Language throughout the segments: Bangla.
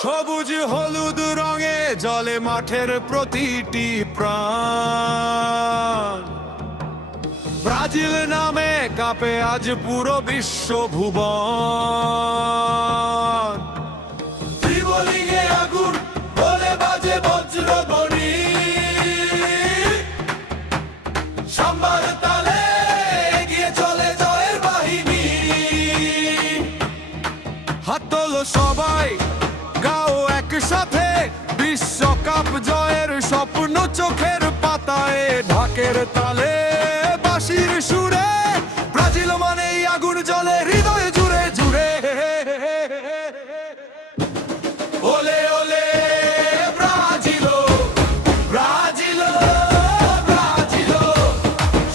সবুজ হলুদ রঙে জলে মাঠের প্রতিটি প্রাণ। ব্রাজিল নামে কাঁপে আজ পুরো বিশ্ব ভুবন। ত্রিবলিগে আগুন বলে বাজে বজ্রধ্বনি, সাম্বার তালে এগিয়ে চলে জয়ের বাহিনী। হাত তোলো সবাই, গাও একসাথে, বিশ্বকাপ জয়ের স্বপ্ন চোখের পাতায়। ঢাকের তালে বাঁশির সুরে ব্রাজিল মানেই আগুন জ্বলে হৃদয়ে জুড়ে জুড়ে। ওলে ওলে ব্রাজিলো, ব্রাজিলো, ব্রাজিলো,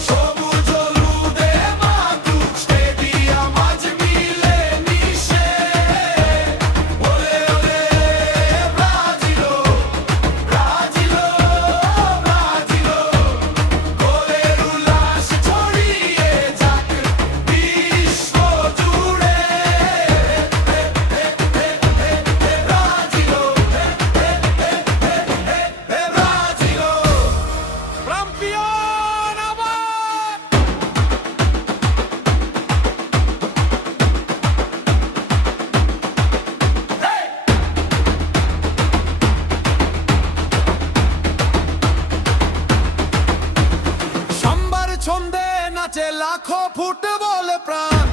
সবুজ হলুদে মাতুক স্টেডিয়াম আজ মিলে মিশে। ওলে ওলে ব্রাজিলো, ব্রাজিলো, ব্রাজিলো, গোলের উল্লাস ছড়িয়ে যাক বিশ্ব জুড়ে। ব্রাজিলো, ব্রাজিলো, campione avanti! সাম্বার ছন্দে নাচে লাখো ফুটবল প্রাণ।